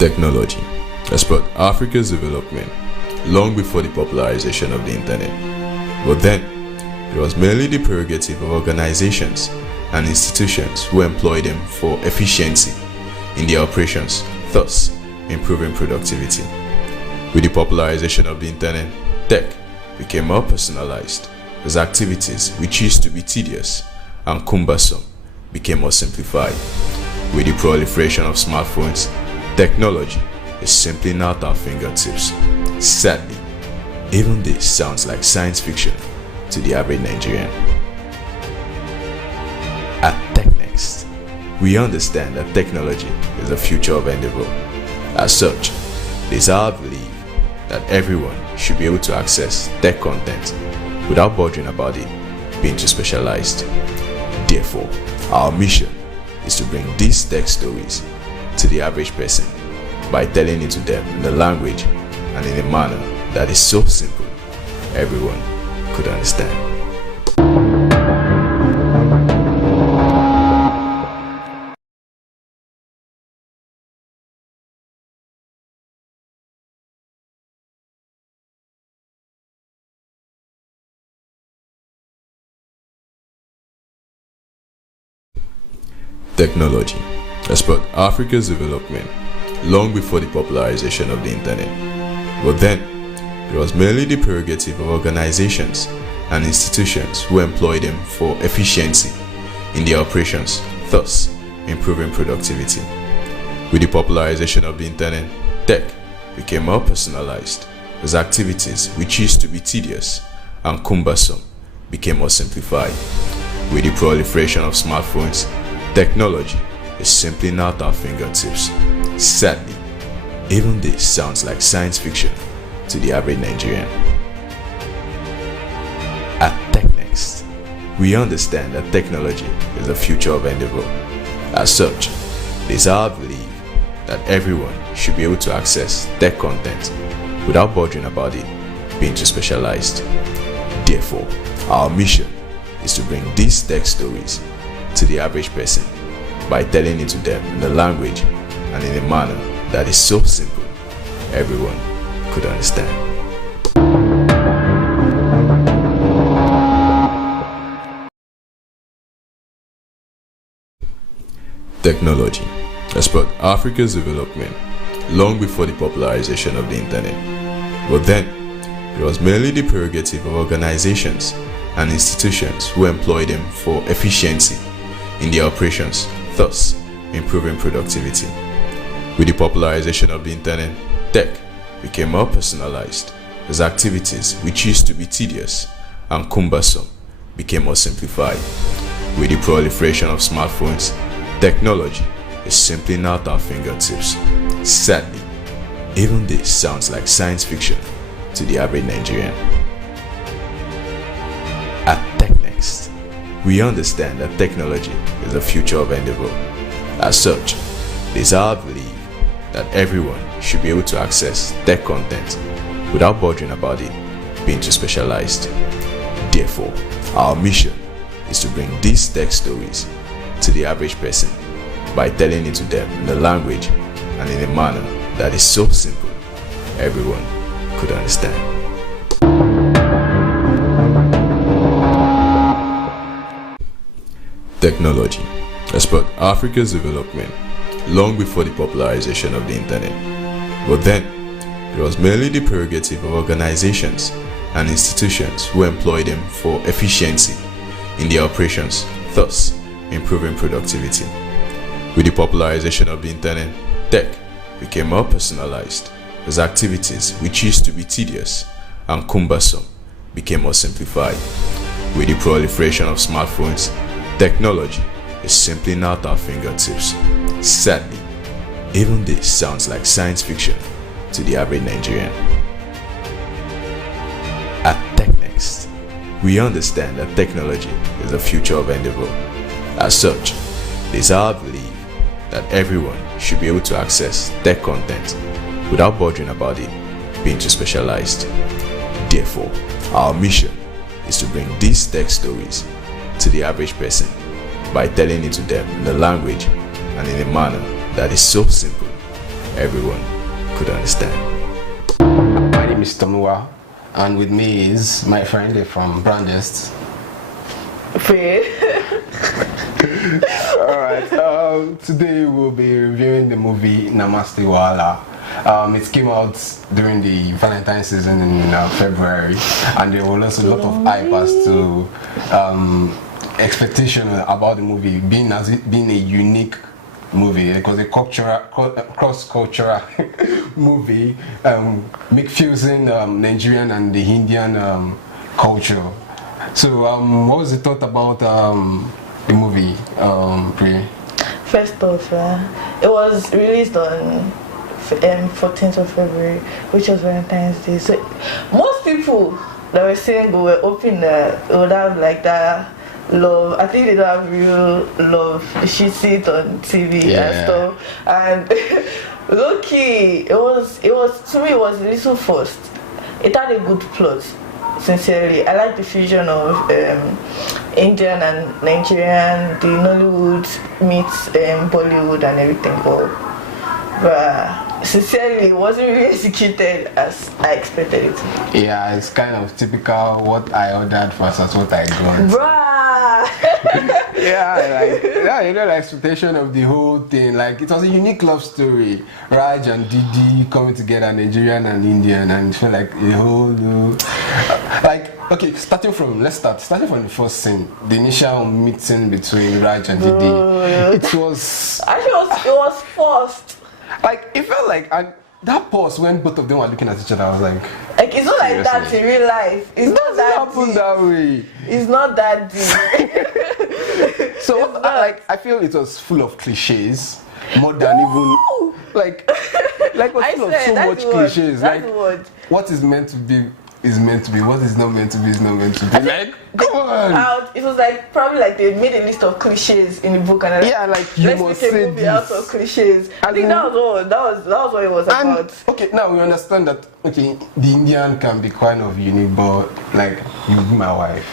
Technology has brought Africa's development long before the popularization of the internet. But then, it was merely the prerogative of organizations and institutions who employ them for efficiency in their operations, thus improving productivity. With the popularization of the internet, tech became more personalized as activities which used to be tedious and cumbersome became more simplified. With the proliferation of smartphones, technology is simply now at our fingertips. Sadly, even this sounds like science fiction to the average Nigerian. At Technext, we understand that technology is the future of endeavor. As such, it is our belief that everyone should be able to access tech content without bothering about it being too specialized. Therefore, our mission is to bring these tech stories to the average person by telling it to them in a language and in a manner that is so simple everyone could understand. Technology has brought Africa's development long before the popularization of the internet. But then, it was merely the prerogative of organizations and institutions who employ them for efficiency in their operations, thus improving productivity. With the popularization of the internet, tech became more personalized as activities which used to be tedious and cumbersome became more simplified. With the proliferation of smartphones, technology is simply now at our fingertips. Sadly, even this sounds like science fiction to the average Nigerian. At Technext, we understand that technology is the future of endeavor. As such, it is our belief that everyone should be able to access tech content without bothering about it being too specialized. Therefore, our mission is to bring these tech stories to the average person by telling it to them in a language and in a manner that is so simple everyone could understand. Technology has brought Africa's development long before the popularization of the internet. But then, it was merely the prerogative of organizations and institutions who employ them for efficiency in their operations, thus improving productivity. With the popularization of the internet, tech became more personalized as activities which used to be tedious and cumbersome became more simplified. With the proliferation of smartphones, technology is simply now at our fingertips. Sadly, even this sounds like science fiction to the average Nigerian. At Technext, we understand that technology is the future of endeavor. As such, it is our belief that everyone should be able to access tech content without bothering about it being too specialized. Therefore, our mission is to bring these tech stories to the average person by telling it to them in a language and in a manner that is so simple everyone could understand. Technology has brought Africa's development long before the popularization of the internet. But then, it was merely the prerogative of organizations and institutions who employ them for efficiency in their operations, thus improving productivity. With the popularization of the internet, tech became more personalized as activities which used to be tedious and cumbersome became more simplified. With the proliferation of smartphones, technology is simply now at our fingertips. Sadly, even this sounds like science fiction to the average Nigerian. At Technext, we understand that technology is the future of endeavor. As such, it is our belief that everyone should be able to access tech content without bothering about it being too specialized. Therefore, our mission is to bring these tech stories to the average person by telling it to them in a language and in a manner that is so simple everyone could understand. My name is Tomiwa, and with me is my friend from Brandest. Alright, today we'll be reviewing the movie Namaste Wahala. It came out during the Valentine's season in February, and there was also a lot of hype as to expectation about the movie being a unique movie. It was a cross-cultural movie, fusing Nigerian and the Indian culture. So, what was the thought about the movie, Pri? First off, it was released on 14th of February, which was Valentine's Day. So, most people that were single were hoping that it would have like that love. I think they don't have real love. She see it on TV and stuff. And low key, it was to me, it was a little forced. It had a good plot. Sincerely, I like the fusion of Indian and Nigerian, the Nollywood meets Bollywood and everything, but sincerely, it wasn't really executed as I expected it to be. Yeah, it's kind of typical what I ordered versus what I got. Bruh! The expectation of the whole thing. Like, it was a unique love story. Raj and Didi coming together, Nigerian and Indian, and feel like a whole okay, starting from the first scene, the initial meeting between Raj and Didi. It was actually it was forced. Like, it felt like that pause when both of them were looking at each other, I was like it's not like that in real life. It's not that happen deep. that way. It's not that deep. So I feel it was full of cliches more than even like was full of so much cliches. Like, what is meant to be is meant to be. What is not meant to be is not meant to be. Like, come on. It was like probably like they made a list of cliches in the book, and you must say movie out of cliches. I think that was what it was about. Okay, now we understand that. Okay, the Indian can be kind of unique, but like, you be my wife,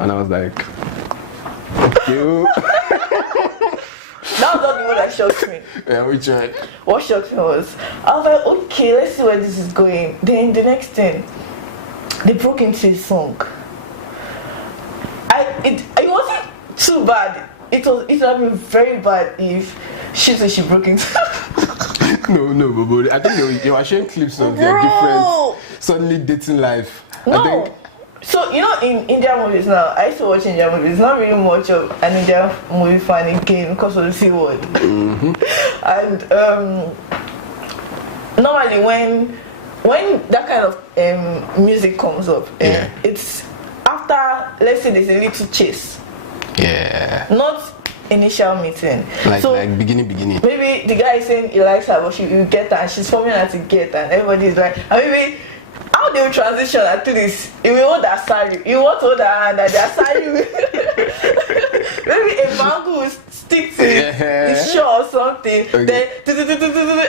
and I was like, you. That was not the one that shocked me. Yeah, which one? What shocked me was, I was like, okay, let's see where this is going. Then the next thing, they broke into a song. It wasn't too bad. It would have been very bad if she said she broke into. No, but I think they were sharing clips of their different suddenly dating life. No. I think. So, in Indian movies now, I used to watch Indian movies. Not really much of an Indian movie fan again because of the C word. Mm-hmm. And normally when that kind of music comes up, it's after, let's say, there's a little chase. Yeah. Not initial meeting. Like beginning. Maybe the guy is saying he likes her, but you get her, and she's forming her to get her, and everybody's like, and maybe. How do you transition at least? If you want that saree, you want to hold that hand and that saree. Maybe a bangle will stick to his shirt or something. Okay. Then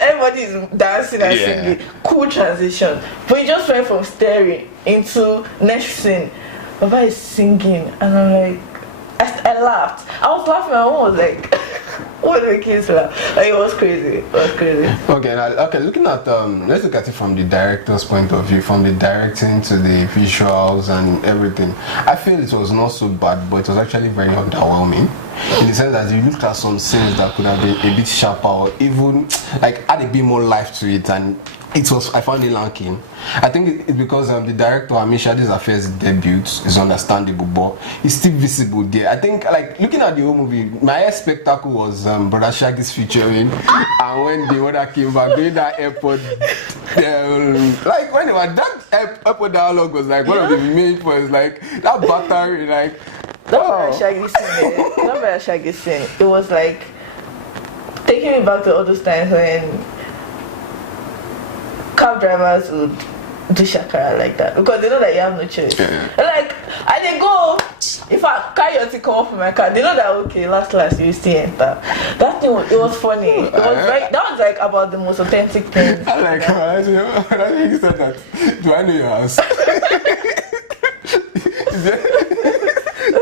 everybody is dancing and singing. Cool transition. But you just went from staring into next scene. Baba is singing, and I'm like, I laughed. I was laughing. My mom was like, what the kids laugh? Like, it was crazy. Okay. Looking at let's look at it from the director's point of view, from the directing to the visuals and everything. I feel it was not so bad, but it was actually very underwhelming. In the sense that you looked at some scenes that could have been a bit sharper, or even like add a bit more life to it, and I found it lacking. I think it's because the director, Amisha, this affair's debut is understandable, but it's still visible there. I think, like, looking at the whole movie, my spectacle was Brother Shaggy's featuring, and when the other came back, doing that airport, like, when they were, that airport dialogue was like one of the main points, like, that battery, like, Not very Shaggy scene. It was like taking me back to all those times when cab drivers would do shakara like that because they know that you have no choice. Like, I didn't go. If I carry your thing come off from my car, they know that okay, last you still enter. That thing it was funny. It was that was like about the most authentic thing. I like how I think you said that. Do I know your house?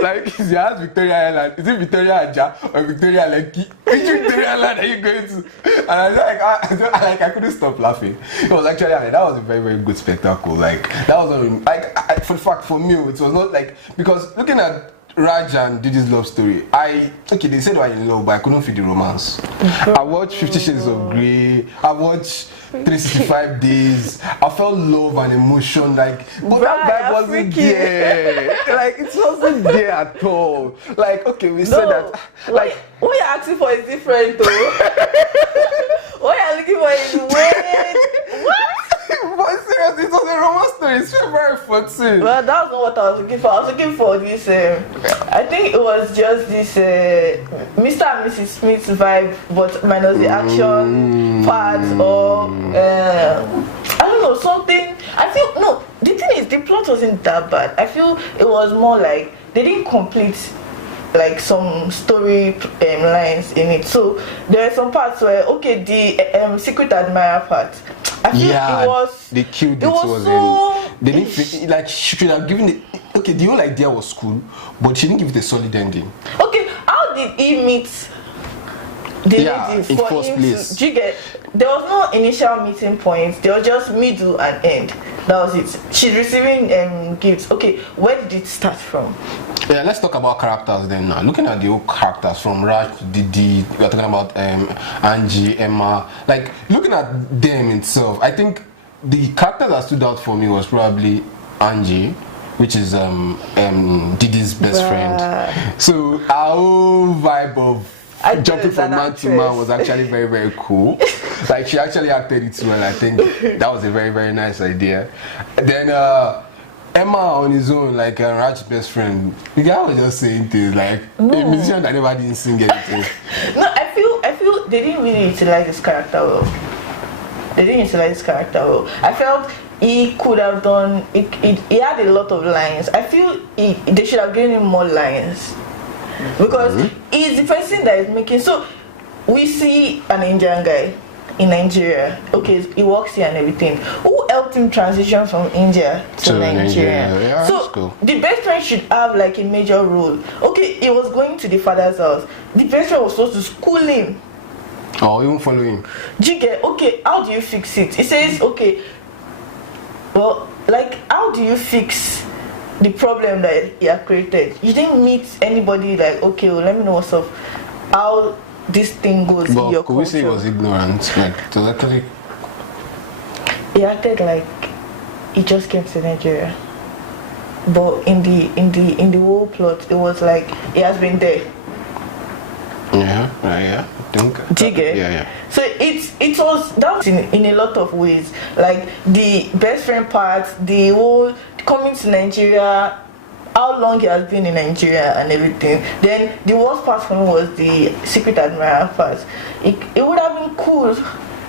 Like, if you ask Victoria Island, is it Victoria Aja or Victoria Lekki? Which Victoria Island are you going to? And I was like, I couldn't stop laughing. It was actually, that was a very, very good spectacle. Like, that was for me, it was not like, because looking at Raj and Didi's love story, they said they were in love, but I couldn't feel the romance. I watched 50 Shades of Grey, I watched 365 Days, I felt love and emotion, like, but that vibe wasn't there. Like, it wasn't there at all. Like, okay, we said that. Like, what you're asking for is different, though. What you're looking for is weird. What? But seriously, it was a romance story. It's very funny. Well, that's not what I was looking for. I was looking for this. I think it was just this Mr. and Mrs. Smith vibe, but minus the action part, or I don't know, something. I feel the thing is, the plot wasn't that bad. I feel it was more like they didn't complete like some story lines in it. So there are some parts where the secret admirer part, I feel it was, they killed it. They didn't like, she should have given it. Okay, the whole idea was cool, but she didn't give it a solid ending. Okay, how did he meet the lady in first place? Do you get? There was no initial meeting point. There was just middle and end. That was it. She's receiving gifts. Okay, where did it start from? Yeah, let's talk about characters then now. Looking at the old characters from Raj to Didi, we're talking about Angie, Emma. Like, looking at them itself, I think the character that stood out for me was probably Angie, which is Didi's best friend. So our whole vibe of jumping from man to man was actually very, very cool. Like, she actually acted it well. I think that was a very, very nice idea. Then Emma on his own, like Raj's best friend, the guy was just saying things like a musician that never didn't sing anything. No, I feel they didn't really utilize his character well. I felt he could have done he had a lot of lines. I feel they should have given him more lines, because he's the person that is making. So we see an Indian guy in Nigeria. Okay, he works here and everything. Who helped him transition from India to Nigeria? Yeah, so cool. The best friend should have like a major role. Okay, he was going to the father's house. The best friend was supposed to school him. Or even follow him. Jigge, okay, how do you fix it? It says, okay, well, like, how do you fix the problem that he had created? You didn't meet anybody like, okay, well, let me know what's up. How this thing goes in your culture. Could we say he was ignorant? Like, totally. He acted like he just came to Nigeria, but in the whole plot, it was like he has been there. Yeah, I think. Jigge. Yeah. So it was that in a lot of ways. Like the best friend part, the whole coming to Nigeria, how long he has been in Nigeria and everything. Then the worst part for me was the secret admirer part. It would have been cool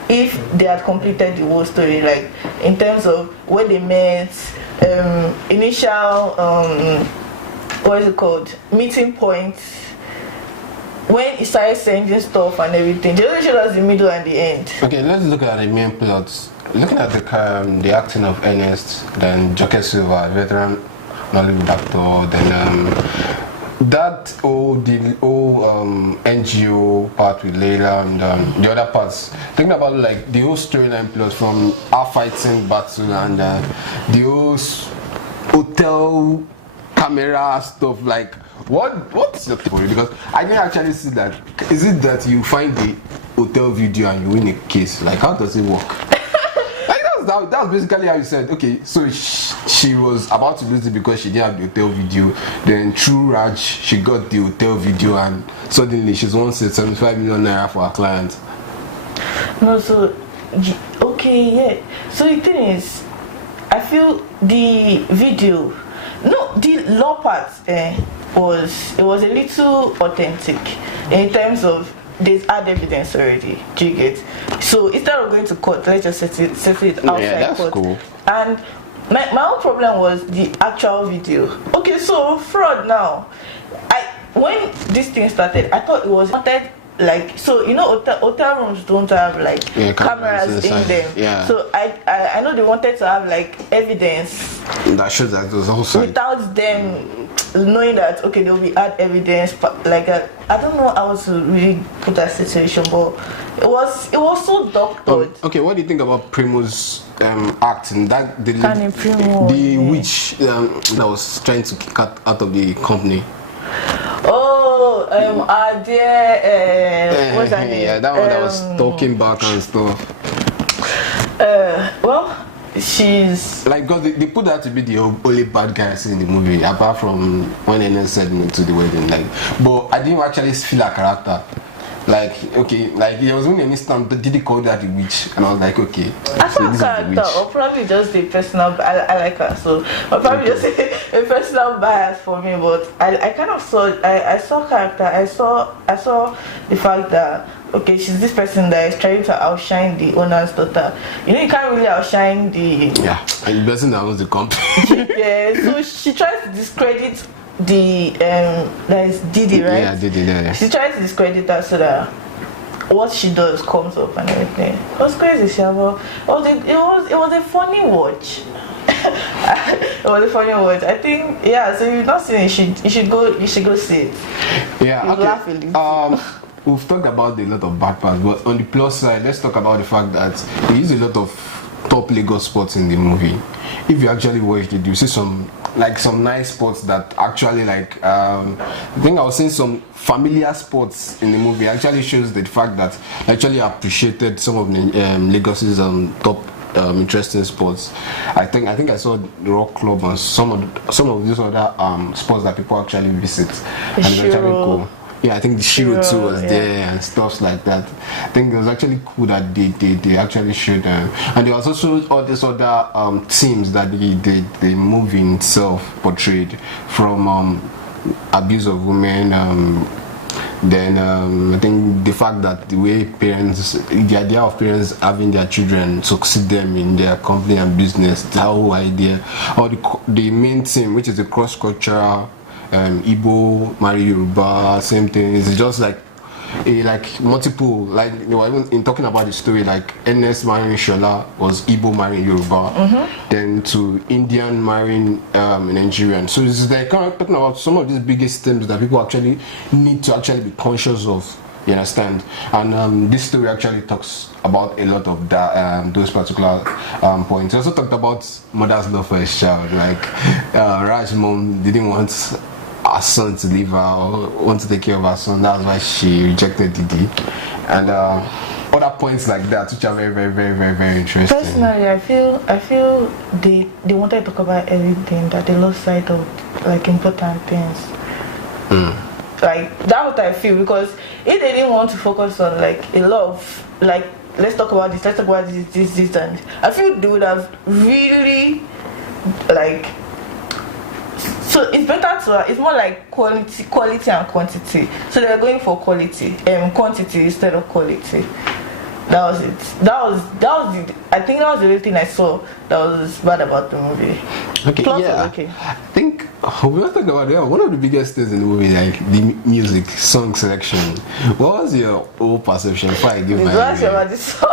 if they had completed the whole story, like in terms of where they met, initial what is it called, meeting points, when he started sending stuff and everything. They only showed us the middle and the end. Okay, let's look at the main plots. Looking at the acting of Ernest, then Joke Silva, veteran Nollywood actor, then the NGO part with Layla, and the other parts. Thinking about like the whole storyline plot from our fighting battle and the whole hotel camera stuff. Like, what's your theory? Because I didn't actually see that. Is it that you find the hotel video and you win a case? Like, how does it work? Like, that was basically how you said, okay, so she was about to lose it because she didn't have the hotel video. Then through Raj, she got the hotel video, and suddenly she's won 75 million naira for her client. No, so okay, yeah. So the thing is, I feel the video, the law part was a little authentic in terms of there's hard evidence already. Do you get? So instead of going to court, let's just set it outside that's court. Cool. And my own problem was the actual video. Okay, so fraud now. When this thing started, I thought it was wanted, like, so you know hotel rooms don't have like cameras in them. Yeah. So I know they wanted to have like evidence that shows that it was also without them knowing that okay, there will be hard evidence, but like I don't know how to really put that situation, but it was so doctored. Okay, what do you think about Primo's acting? That the witch that was trying to kick out of the company. Oh, what's that name? Yeah, that one that was talking back and stuff. Well, she's like, because they put that to be the only bad guy in the movie, apart from when Ellen said no to the wedding. Like, but I didn't actually feel a character. Like, okay, like there was only an instant, but did they call that the witch? And I was like, okay. I saw a character, or probably just the personal. I like her, so or probably just a personal bias for me. But I kind of saw. I saw character. I saw the fact that okay, she's this person that is trying to outshine the owner's daughter. You know, you can't really outshine the the person that owns the company. Yeah, so she tries to discredit the that is Didi, right? Yeah, Didi. Yeah. She tries to discredit her so that what she does comes up and everything. It was crazy, Shavo. It was a funny watch. It was a funny watch. I think so you've not seen it, you should go see it. Yeah, okay. We've talked about a lot of bad parts, but on the plus side, let's talk about the fact that there is a lot of top Lagos spots in the movie. If you actually watch it, you see some nice spots that actually I think I was seeing some familiar spots in the movie. Actually shows the fact that I actually appreciated some of the Lagos's top interesting spots. I think I saw the Rock Club and some of these other spots that people actually visit, and it's actually cool. Yeah, I think the Shiro too was there and stuff like that. I think it was actually cool that they actually showed them. And there was also all these other themes that the movie itself portrayed, from abuse of women, then I think the fact that the way the idea of parents having their children succeed them in their company and business, that whole idea, or the main theme, which is the cross-cultural Igbo marry Yoruba, same thing. It's just like multiple, like even in talking about the story, like NS marrying Shola was Igbo marrying Yoruba, then to Indian marrying Nigerian. So this is like kind of talking about some of these biggest themes that people actually need to actually be conscious of. You understand? And this story actually talks about a lot of that, those particular points. It also talked about mother's love for his child. Like Raj's mom didn't want her son to leave her or want to take care of her son. That's why she rejected Didi. And other points like that, which are very, very, very, very, very interesting. Personally, I feel they wanted to talk about everything, that they lost sight of like important things. Like that's what I feel, because if they didn't want to focus on like a lot of like let's talk about this and I feel they would have really like. So it's better to it's more like quality and quantity. So they're going for quantity instead of quality. That was it. That was it. I think that was the only thing I saw that was bad about the movie. Okay, Plus yeah. Okay. I think we were talking about one of the biggest things in the movie, like the music, song selection. What was your whole perception before I give my review? About this song.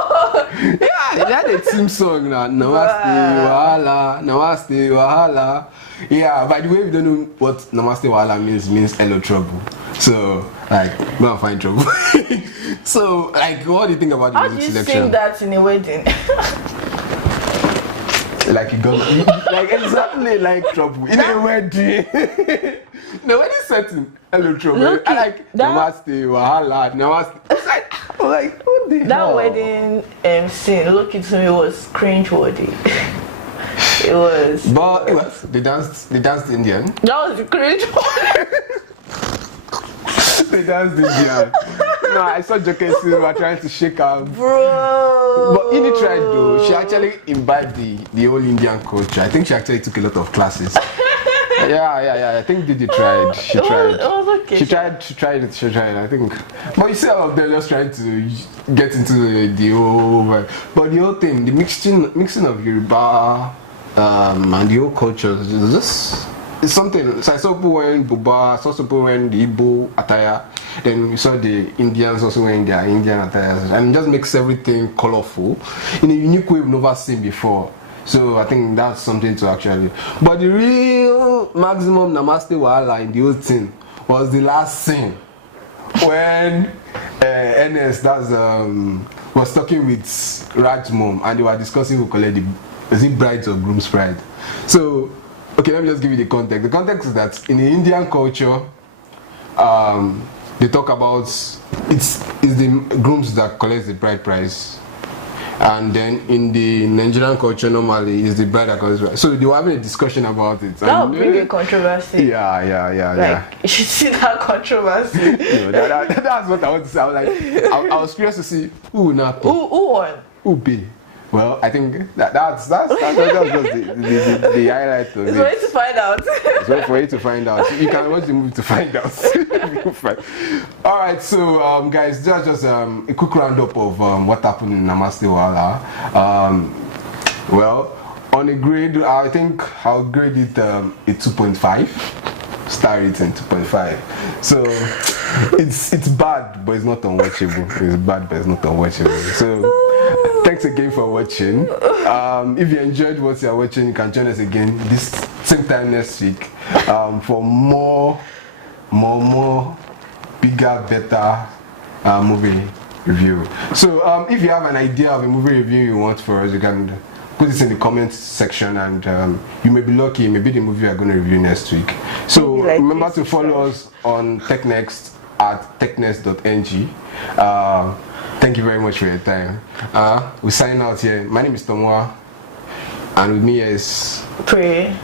Yeah, they had a theme song now. Namaste Wahala, Namaste Wahala. Yeah, by the way, we don't know what Namaste Wahala means hello trouble. So, like, go and find trouble. So, like, what do you think about the music selection? How do you sing that in a wedding? Like, it goes, like, exactly like trouble in a wedding. No, when it's setting hello trouble, I like Namaste Wahala, Namaste. It's like, what the hell? That wedding scene, looking to me, was cringe-worthy. It was. But it was. They danced Indian. That was the cringe one. They danced Indian. No, I saw Joker Silva trying to shake her. Bro. But Ini tried though. She actually imbibed the whole Indian culture. I think she actually took a lot of classes. Yeah. I think Didi tried. She tried. It was okay. She tried. I think. But you see all of them just trying to get into the whole. But the whole thing, the mixing of Yoruba and the whole culture, it's something. So I saw people wearing buba, I saw people wearing the Igbo attire. Then you saw the Indians also wearing their Indian attires, and it just makes everything colorful in a unique way we've never seen before. So I think that's something to actually. But the real maximum Namaste Wahala in the whole thing was the last scene when NS was talking with Raj's mom and they were discussing who collect is it bride's or groom's bride. So okay, let me just give you the context. The context is that in the Indian culture, they talk about it's the grooms that collects the bride price, and then in the Nigerian culture normally it's the bride that collects the bride. So they were having a discussion about it. That would bring a controversy. Yeah. You should see that controversy. That's what I want to say. I was curious to see who will not pay. Who won? Who pay? Well, I think that's just the highlight of it. It's for you to find out. It's for you to find out. You can watch the movie to find out. Alright, so guys, that's just a quick roundup of what happened in Namaste Wahala. Well, on a grade, I think I'll grade it a 2.5. Star rating 2.5. So it's bad, but it's not unwatchable. It's bad, but it's not unwatchable. So thanks again for watching. If you enjoyed what you're watching, you can join us again this same time next week for more bigger, better movie review. So if you have an idea of a movie review you want for us, you can put this in the comments section, and you may be lucky, maybe the movie we are going to review next week. So remember to follow us on Technext at technext.ng. Thank you very much for your time. We sign out here. My name is Tomwa, and with me is Pray.